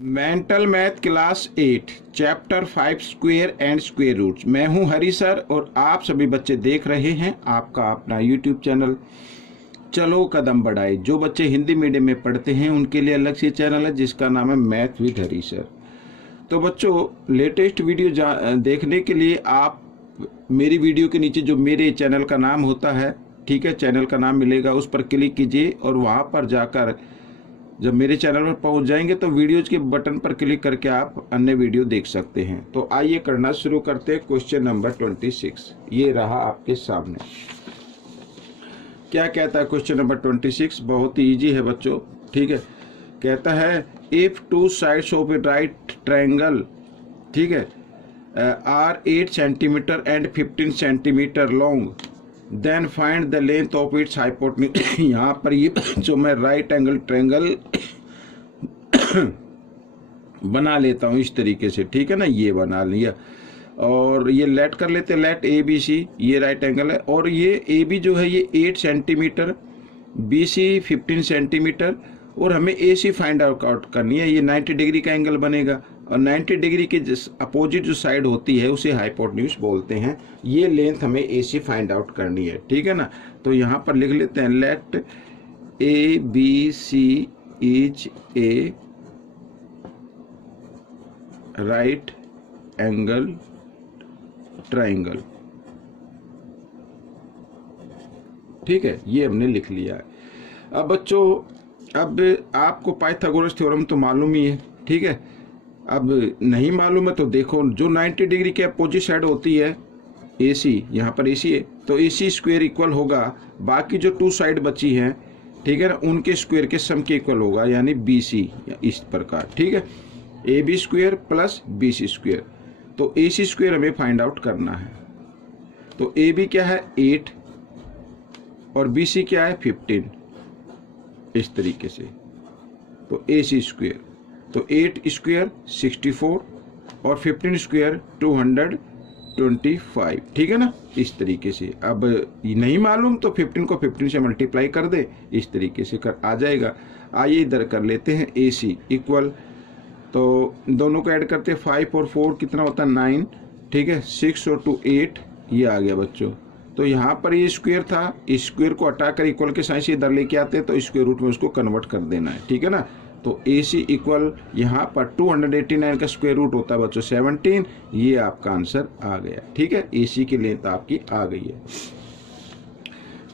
Mental math class 8 chapter 5 square and square roots. मैं हूं हरी sir और आप सभी बच्चे देख रहे हैं आपका अपना यूट्यूब चैनल चलो कदम बढ़ाए। जो बच्चे हिंदी मीडियम में पढ़ते हैं उनके लिए अलग से चैनल है जिसका नाम है मैथ विद हरी सर। तो बच्चों, लेटेस्ट वीडियो देखने के लिए आप मेरी वीडियो के नीचे जो मेरे चैनल का नाम होता है, ठीक है, चैनल का नाम मिलेगा, उस पर क्लिक कीजिए और वहाँ पर जाकर जब मेरे चैनल पर पहुंच जाएंगे तो वीडियोज के बटन पर क्लिक करके आप अन्य वीडियो देख सकते हैं। तो आइए करना शुरू करते हैं। क्वेश्चन नंबर 26 ये रहा आपके सामने। क्या कहता है क्वेश्चन नंबर 26? बहुत ही इजी है बच्चों, ठीक है। कहता है if two sides of a right triangle, ठीक है, are 8 centimetre and 15 centimetre long, then find the length of its hypotenuse. यहाँ पर ये जो मैं राइट एंगल ट्रायंगल बना लेता हूँ इस तरीके से, ठीक है ना, ये बना लिया और ये लेट कर लेते, लेट ए बी सी, ये राइट एंगल है और ये ए बी जो है ये 8 सेंटीमीटर, बी सी 15 सेंटीमीटर और हमें ए सी फाइंड आउट करनी है। ये 90 डिग्री का एंगल बनेगा और 90 डिग्री के अपोजिट जो साइड होती है उसे हाइपोटेन्यूज बोलते हैं। ये लेंथ हमें ए सी फाइंड आउट करनी है, ठीक है ना। तो यहाँ पर लिख लेते हैं let A B C is a right angle triangle, ठीक है, ये हमने लिख लिया है। अब बच्चों, अब आपको पाइथागोरस थ्योरम तो मालूम ही है, ठीक है। अब नहीं मालूम है तो देखो, जो 90 डिग्री के अपोजिट साइड होती है ए सी, यहाँ पर ए सी है तो ए सी स्क्वेयर इक्वल होगा बाकी जो 2 साइड बची हैं, ठीक है ना, उनके स्क्वेयर के सम के इक्वल होगा, यानी बी सी, इस प्रकार, ठीक है। A B square plus B C square, तो ए सी स्क्वेयर हमें फाइंड आउट करना है। तो ए बी क्या है 8 और बी सी क्या है 15, इस तरीके से। तो ए सी स्क्वेयर, तो 8 स्क्वेयर 64 और 15 स्क्वेयर 225, ठीक है ना, इस तरीके से। अब नहीं मालूम तो 15 को 15 से मल्टीप्लाई कर दे, इस तरीके से कर आ जाएगा। आइए इधर कर लेते हैं ए सी इक्वल, तो दोनों को ऐड करते हैं 5 और 4 कितना होता है 9, ठीक है, 6 और 2 8, ये आ गया बच्चों। तो यहाँ पर ये स्क्वायर था, इस स्क्वायर को हटाकर इक्वल के साइन से इधर लेके आते हैं तो स्क्वायर रूट में उसको कन्वर्ट कर देना है, ठीक है ना। तो ए सी इक्वल यहाँ पर 289 का स्क्वायर रूट होता है बच्चों 17, ये आपका आंसर आ गया, ठीक है। ए सी की लेंथ आपकी आ गई है।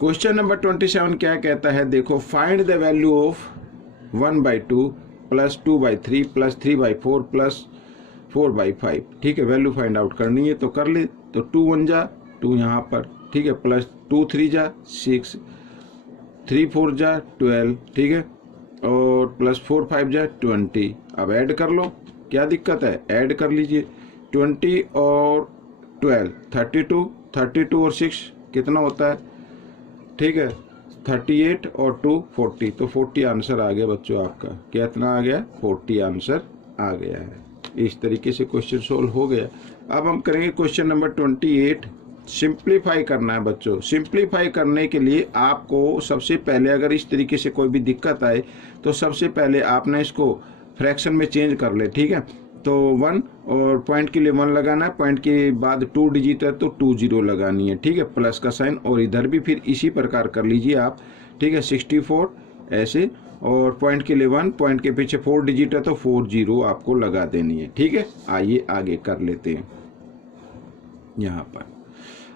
क्वेश्चन नंबर 27 क्या कहता है, देखो, find the value of 1/2 plus 2/3 plus 3/4 plus 4/5, ठीक है, वैल्यू फाइंड आउट करनी है तो कर ले। तो 2 1 जा 2 यहाँ पर, ठीक है, प्लस 2 3 जा 6, 3 4 जा 12, ठीक है, और प्लस 4 5 जा 20। अब ऐड कर लो, क्या दिक्कत है, ऐड कर लीजिए। 20 और 12 32 और 6 कितना होता है, ठीक है, 38 और 2 40, तो 40 आंसर आ गया बच्चों आपका। कितना आ गया, 40 आंसर आ गया है। इस तरीके से क्वेश्चन सोल्व हो गया। अब हम करेंगे क्वेश्चन नंबर 28। सिंप्लीफाई करना है बच्चों। सिंप्लीफाई करने के लिए आपको सबसे पहले, अगर इस तरीके से कोई भी दिक्कत आए तो सबसे पहले आपने इसको फ्रैक्शन में चेंज कर ले, ठीक है। तो 1 और पॉइंट के लिए 1 लगाना है, पॉइंट के बाद 2 डिजिट है तो 2 0 लगानी है, ठीक है, प्लस का साइन, और इधर भी फिर इसी प्रकार कर लीजिए आप, ठीक है, 64 ऐसे, और पॉइंट के लिए 1, पॉइंट के पीछे 4 डिजिट है तो 4 0 आपको लगा देनी है, ठीक है। आइए आगे कर लेते हैं। यहाँ पर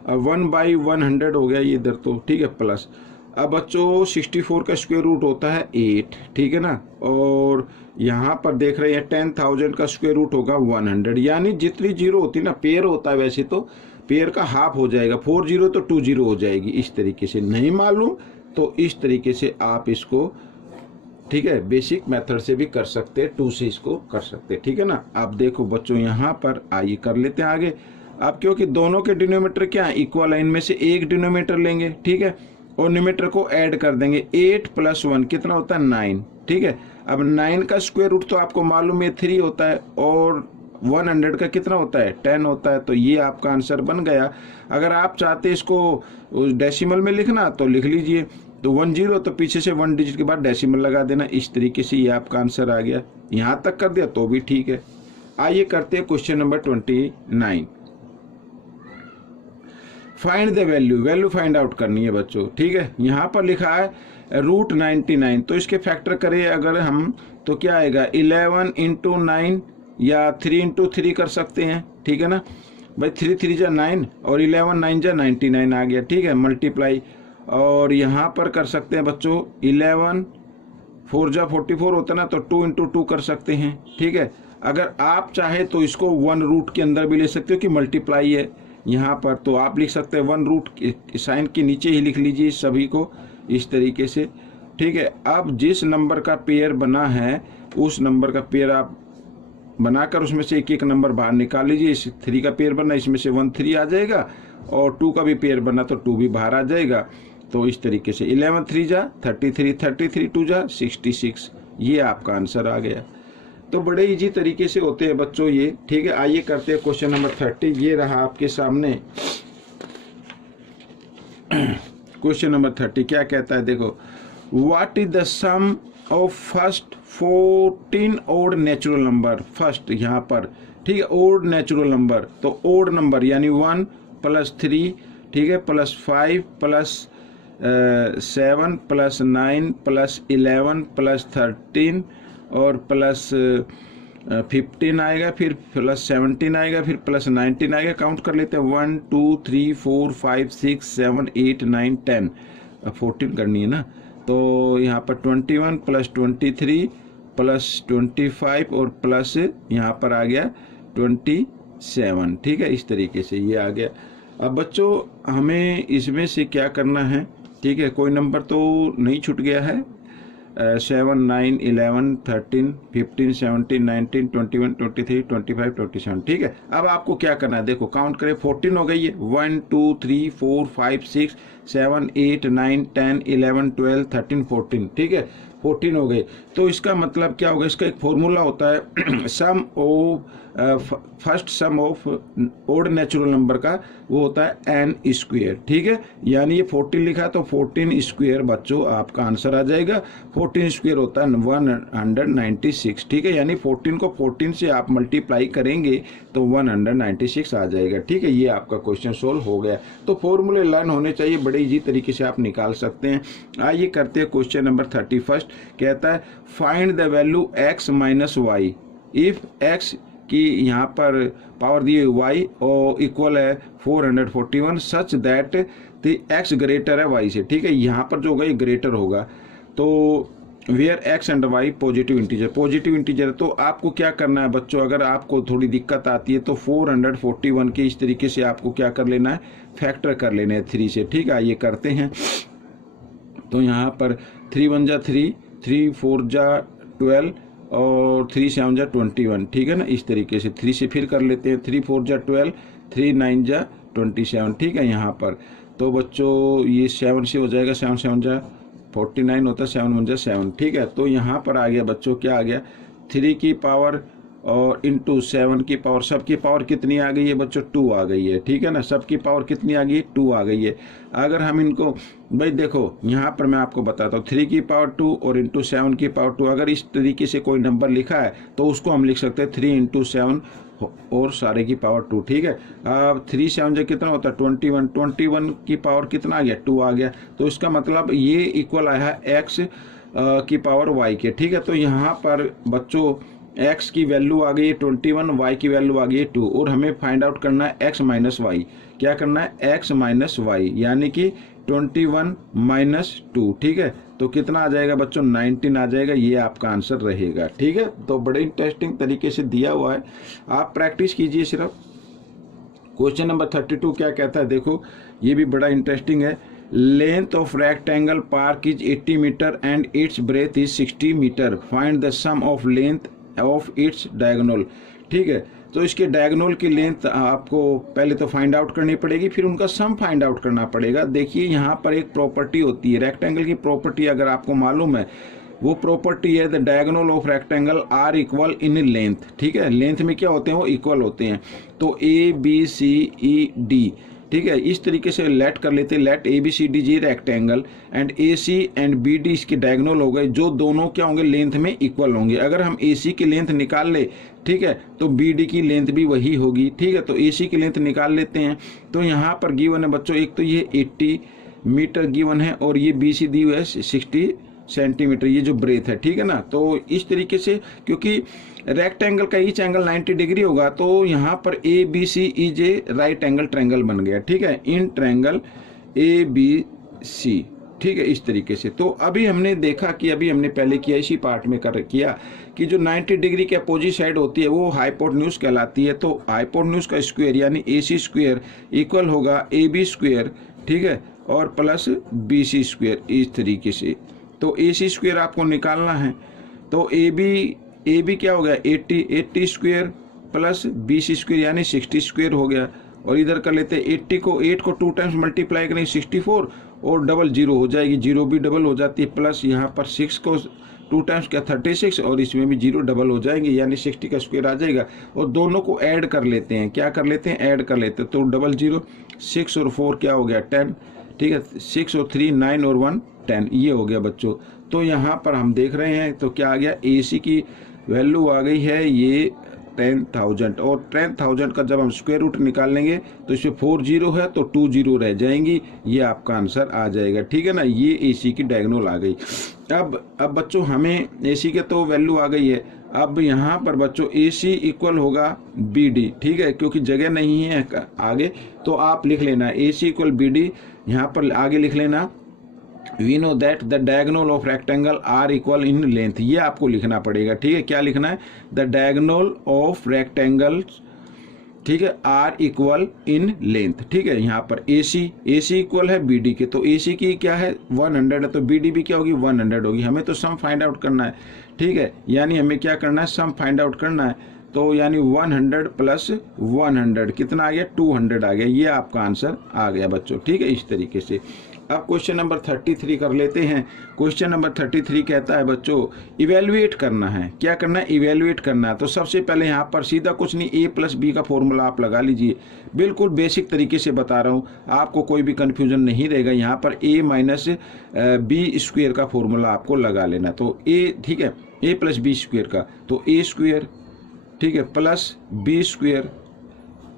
अब 1/100 हो गया ये इधर तो, ठीक है, प्लस। अब बच्चों 64 का स्क्वायर रूट होता है 8, ठीक है ना, और यहाँ पर देख रहे हैं 10,000 का स्क्वायर रूट होगा 100, यानी जितनी जीरो होती है ना, पेयर होता है वैसे तो पेयर का हाफ हो जाएगा, 4 0 तो 2 0 हो जाएगी, इस तरीके से। नहीं मालूम तो इस तरीके से आप इसको, ठीक है, बेसिक मेथड से भी कर सकते हैं, 2 से इसको कर सकते हैं, ठीक है ना। अब देखो बच्चों, यहाँ पर आइए कर लेते हैं आगे। अब क्योंकि दोनों के डिनोमीटर क्या है इक्वल है, इनमें से एक डिनोमीटर लेंगे, ठीक है, और न्यूमेटर को ऐड कर देंगे। 8 + 1 कितना होता है 9, ठीक है। अब 9 का स्क्वायर रूट तो आपको मालूम है 3 होता है और 100 का कितना होता है 10 होता है, तो ये आपका आंसर बन गया। अगर आप चाहते इसको डेसिमल में लिखना तो लिख लीजिए, तो 10 तो पीछे से 1 डिजिट के बाद डेसिमल लगा देना। इस तरीके से ये आपका आंसर आ गया। यहाँ तक कर दिया तो भी ठीक है। आइए करते हैं question number 29। Find the value find out करनी है बच्चों, ठीक है। यहाँ पर लिखा है √99, तो इसके फैक्टर करें अगर हम तो क्या आएगा 11 × 9 या 3 × 3 कर सकते हैं, ठीक है ना भाई। 3 3 जा 9 और 11 9 जा 99 आ गया, ठीक है, मल्टीप्लाई। और यहाँ पर कर सकते हैं बच्चों 11 4 जा 44 होता ना, तो 2 × 2 कर सकते हैं, ठीक है। अगर आप चाहे तो इसको 1 रूट के अंदर भी ले सकते हो कि मल्टीप्लाई है यहाँ पर, तो आप लिख सकते हैं 1 रूट साइन के नीचे ही लिख लीजिए सभी को इस तरीके से, ठीक है। अब जिस नंबर का पेयर बना है उस नंबर का पेयर आप बनाकर उसमें से एक एक नंबर बाहर निकाल लीजिए। इस 3 का पेयर बना, इसमें से 1 3 आ जाएगा, और 2 का भी पेयर बना तो 2 भी बाहर आ जाएगा। तो इस तरीके से 11 3 जा 33, 33 2 जा 66, ये आपका आंसर आ गया। तो बड़े इजी तरीके से होते हैं बच्चों ये, ठीक है। आइए करते हैं क्वेश्चन नंबर 30। ये रहा आपके सामने क्वेश्चन नंबर 30। क्या कहता है देखो, what is the sum of first 14 odd natural number. First यहाँ पर, ठीक है, ओड नेचुरल नंबर, तो ओड नंबर यानी 1 + 3, ठीक है, +5 + 7 + 9 + 11 + 13 और +15 आएगा, फिर +17 आएगा, फिर +19 आएगा। काउंट कर लेते हैं 1 2 3 4 5 6 7 8 9 10, 14 करनी है ना। तो यहाँ पर 21 + 23 + 25 और प्लस यहाँ पर आ गया 27, ठीक है। इस तरीके से ये आ गया। अब बच्चों हमें इसमें से क्या करना है, ठीक है, कोई नंबर तो नहीं छूट गया है। 7 9 11 13 15 17 19 21 23 25 27, ठीक है। अब आपको क्या करना है, देखो काउंट करें, 14 हो गई है। 1 2 3 4 5 6 7 8 9 10 11 12 13 14, ठीक है, 14 हो गए। तो इसका मतलब क्या होगा, इसका एक फॉर्मूला होता है sum of first sum of odd natural number का, वो होता है n², ठीक है। यानी ये 14 लिखा तो 14² बच्चों आपका आंसर आ जाएगा। 14² होता है 196, ठीक है। यानी 14 को 14 से आप मल्टीप्लाई करेंगे तो 196 आ जाएगा, ठीक है। ये आपका क्वेश्चन सोल्व हो गया। तो फॉर्मूले लर्न होने चाहिए, बड़े इजी तरीके से आप निकाल सकते हैं। आइए करते हैं क्वेश्चन नंबर 31। कहता है find the value x - y if x की यहाँ पर पावर दी y और इक्वल है 441 such that the x greater है y से, ठीक है। यहाँ पर जो होगा ये ग्रेटर होगा, तो where x and y positive integer है। तो आपको क्या करना है बच्चों, अगर आपको थोड़ी दिक्कत आती है तो 441 के इस तरीके से आपको क्या कर लेना है, फैक्टर कर लेना है 3 से, ठीक है। ये करते हैं। तो यहाँ पर 3 1 जा 3, 3 4 जा 12 और 3 7 जा 21, ठीक है ना। इस तरीके से 3 से फिर कर लेते हैं। 3 4 जा 12, 3 9 जा 27, ठीक है। यहाँ पर तो बच्चों ये 7 से हो जाएगा, 7 7 जा 49 होता है, 7 1 जा 7, ठीक है। तो यहाँ पर आ गया बच्चों, क्या आ गया, 3 की पावर और इंटू 7 की पावर, सबकी पावर कितनी आ गई है बच्चों, 2 आ गई है, ठीक है ना। सबकी पावर कितनी आ गई है, 2 आ गई है। अगर हम इनको भाई देखो यहाँ पर मैं आपको बताता हूँ, 3 की पावर 2 और इंटू 7 की पावर 2, अगर इस तरीके से कोई नंबर लिखा है तो उसको हम लिख सकते हैं 3 × 7 और सारे की पावर 2, ठीक है। अब 3 7 जो कितना होता है 21, 21 की पावर कितना आ गया, 2 आ गया। तो इसका मतलब ये इक्वल आया है x की पावर y के, ठीक है। तो यहाँ पर बच्चों x की वैल्यू आ गई है 21, y की वैल्यू आ गई है 2, और हमें फाइंड आउट करना है x - y। क्या करना है, x - y, यानी कि 21 - 2, ठीक है। तो कितना आ जाएगा बच्चों, 19 आ जाएगा। ये आपका आंसर रहेगा, ठीक है। तो बड़े इंटरेस्टिंग तरीके से दिया हुआ है, आप प्रैक्टिस कीजिए सिर्फ। क्वेश्चन नंबर 32 क्या कहता है, देखो ये भी बड़ा इंटरेस्टिंग है। Length of rectangle park is 80 metre and its breadth is 60 metre, find the sum of length of its diagonal, ठीक है। तो इसके डायगोनल की लेंथ आपको पहले तो फाइंड आउट करनी पड़ेगी, फिर उनका सम फाइंड आउट करना पड़ेगा। देखिए यहाँ पर एक प्रॉपर्टी होती है, रेक्टेंगल की प्रॉपर्टी अगर आपको मालूम है, वो प्रॉपर्टी है the diagonal of rectangle are equal in length, ठीक है। लेंथ में क्या होते हैं, वो इक्वल होते हैं। तो A B C E D ठीक है। इस तरीके से लेट कर लेते हैं, let ABCD rectangle and AC and BD इसके डायगोनल हो गए, जो दोनों क्या होंगे, लेंथ में इक्वल होंगे। अगर हम AC की लेंथ निकाल ले, ठीक है, तो BD की लेंथ भी वही होगी, ठीक है। तो AC की लेंथ निकाल लेते हैं। तो यहाँ पर गिवन है बच्चों, एक तो ये 80 मीटर गिवन है और ये BC दी हुई है 60 सेंटीमीटर, ये जो ब्रेथ है, ठीक है ना। तो इस तरीके से, क्योंकि रेक्टेंगल का ईच एंगल 90 डिग्री होगा, तो यहाँ पर ABC is a right angle triangle बन गया, ठीक है, इन ट्रायंगल ABC, ठीक है, इस तरीके से। तो अभी हमने देखा कि अभी हमने पहले किया, इसी पार्ट में किया कि जो 90 डिग्री के अपोजिट साइड होती है वो हाइपोटेन्यूज कहलाती है। तो हाइपोटेन्यूज का स्क्वायर यानी AC स्क्वायर इक्वल होगा AB स्क्वायर, ठीक है, और प्लस BC स्क्वायर, इस तरीके से। तो AC स्क्वायर आपको निकालना है, तो AB क्या हो गया, 80 स्क्वायर प्लस BC स्क्वायर यानी 60 स्क्वायर हो गया। और इधर कर लेते हैं 8 को 2 टाइम्स मल्टीप्लाई करेंगे 64, और डबल 0 हो जाएगी, 0 भी डबल हो जाती है, प्लस यहाँ पर 6 को 2 टाइम्स क्या 36, और इसमें भी 0 डबल हो जाएंगे, यानी 60 का स्क्वायर आ जाएगा। और दोनों को ऐड कर लेते हैं, क्या कर लेते हैं, ऐड कर लेते हैं। तो डबल 0, 6 और 4 क्या हो गया, 10, ठीक है, 6 और 3 9 और 1 10, ये हो गया बच्चों। तो यहाँ पर हम देख रहे हैं, तो क्या आ गया, AC की वैल्यू आ गई है ये 10,000, और 10,000 का जब हम स्क्वायर रूट निकाल लेंगे तो इसमें 4 0 है तो 2 0 रह जाएंगी, ये आपका आंसर आ जाएगा, ठीक है ना। ये AC की डायगोनल आ गई। अब बच्चों हमें AC के तो वैल्यू आ गई है। अब यहाँ पर बच्चों AC इक्वल होगा BD, ठीक है, क्योंकि जगह नहीं है आगे, तो आप लिख लेना AC इक्वल BD, यहाँ पर आगे लिख लेना we know that the diagonal of rectangle are equal in length, ये आपको लिखना पड़ेगा, ठीक है। क्या लिखना है, the diagonal of rectangles, ठीक है, आर इक्वल इन लेंथ, ठीक है। यहाँ पर AC इक्वल है BD के, तो AC की क्या है 100 है, तो BD भी क्या होगी 100 होगी। हमें तो सम फाइंड आउट करना है, ठीक है, यानी हमें क्या करना है, सम फाइंड आउट करना है। तो यानी 100 प्लस 100 कितना आ गया, 200 आ गया, ये आपका आंसर आ गया बच्चों, ठीक है, इस तरीके से। अब क्वेश्चन नंबर 33 कर लेते हैं। क्वेश्चन नंबर 33 कहता है बच्चों, इवेल्युएट करना है। क्या करना है, इवेल्युएट करना है। तो सबसे पहले यहाँ पर सीधा कुछ नहीं, A प्लस B का फॉर्मूला आप लगा लीजिए, बिल्कुल बेसिक तरीके से बता रहा हूँ, आपको कोई भी कन्फ्यूजन नहीं रहेगा। यहाँ पर A माइनस B स्क्वेयर का फॉर्मूला आपको लगा लेना। तो A, ठीक है, A प्लस B स्क्वेयर का, तो A स्क्वेयर, ठीक है, प्लस B स्क्वेयर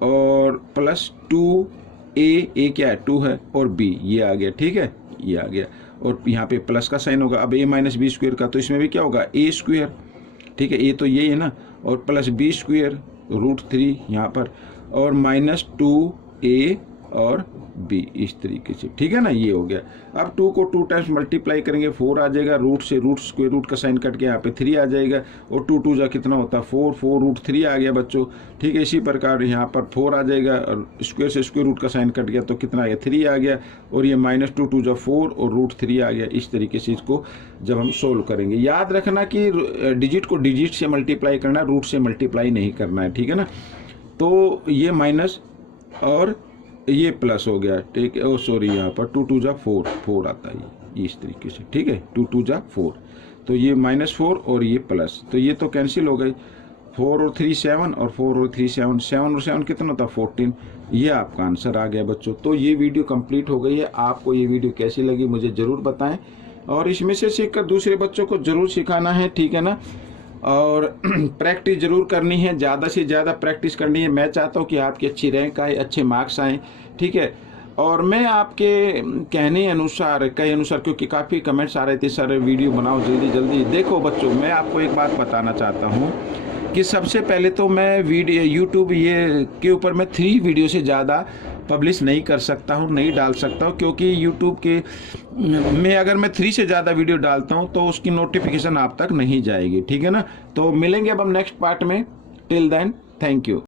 और प्लस 2A क्या है 2 है, और B ये आ गया, ठीक है, ये आ गया। और यहाँ पे प्लस का साइन होगा। अब A माइनस B स्क्वेयर का, तो इसमें भी क्या होगा A स्क्वेयर, ठीक है, A तो ये है ना, और प्लस B स्क्वेयर √3 यहाँ पर, और माइनस 2A और B, इस तरीके से, ठीक है ना, ये हो गया। अब 2 को 2 टाइम्स मल्टीप्लाई करेंगे 4 आ जाएगा, रूट से रूट स्क्वायर रूट का साइन कट के यहाँ पे 3 आ जाएगा, और 2 2 जा कितना होता है 4, 4 √3 आ गया बच्चों, ठीक है। इसी प्रकार यहाँ पर 4 आ जाएगा, और स्क्वायर से स्क्वायर रूट का साइन कट गया तो कितना आ गया 3 आ गया, और ये माइनस 2 2 जा 4 और √3 आ गया। इस तरीके से इसको जब हम सोल्व करेंगे, याद रखना कि डिजिट को डिजिट से मल्टीप्लाई करना, रूट से मल्टीप्लाई नहीं करना है, ठीक है ना। तो ये माइनस और ये प्लस हो गया, ठीक है, ओ सॉरी, यहाँ पर 2 2 जा 4 आता है, इस तरीके से, ठीक है, 2 2 जा 4, तो ये -4 और ये प्लस, तो ये तो कैंसिल हो गई, 4 और 3 7, और 4 और 3 7, 7 और 7 कितना होता है 14, ये आपका आंसर आ गया बच्चों। तो ये वीडियो कंप्लीट हो गई है। आपको ये वीडियो कैसी लगी मुझे ज़रूर बताएं, और इसमें से सीखकर दूसरे बच्चों को ज़रूर सिखाना है, ठीक है ना। और प्रैक्टिस जरूर करनी है, ज़्यादा से ज़्यादा प्रैक्टिस करनी है। मैं चाहता हूँ कि आपकी अच्छी रैंक आए, अच्छे मार्क्स आएँ, ठीक है। और मैं आपके कहने अनुसार क्योंकि काफ़ी कमेंट्स आ रहे थे, सर वीडियो बनाओ जल्दी जल्दी। देखो बच्चों, मैं आपको एक बात बताना चाहता हूँ कि सबसे पहले तो मैं वीडियो यूट्यूब ये के ऊपर मैं 3 वीडियो से ज़्यादा पब्लिश नहीं कर सकता हूँ, नहीं डाल सकता हूँ, क्योंकि यूट्यूब के में अगर मैं 3 से ज़्यादा वीडियो डालता हूँ तो उसकी नोटिफिकेशन आप तक नहीं जाएगी, ठीक है ना। तो मिलेंगे अब हम नेक्स्ट पार्ट में। Till then, thank you.